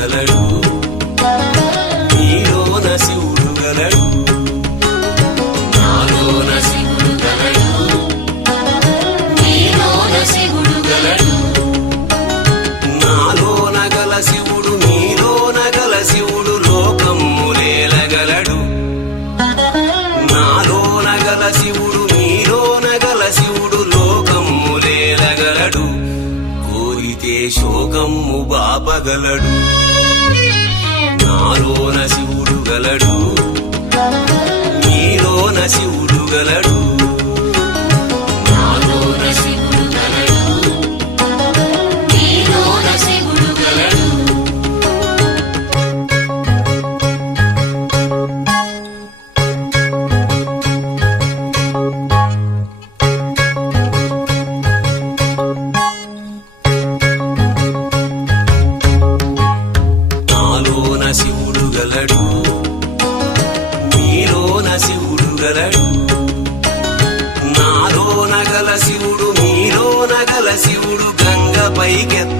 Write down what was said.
గలడు నీలోన శివుడు గలడు నాలోన శివుడు గలడు నీలోన శివుడు గలడు నాలోన గల శివుడు నీలోన గల శివుడు లోకములేలగలడు నాలోన గల శివుడు నీలోన గల శివుడు లోకములేలగలడు కోరితే శోకము బాపగలడు నాలోన శివుడు గలడు నీలోన శివుడు గలడు నాలోన శివుడు గలడు నీలోన శివుడు గలడు నాలోన శివుడు గలడు నీలోన శివుడు గలడు నాలోన గల శివుడు నీలోన గల శివుడు గంగ పైకెత్త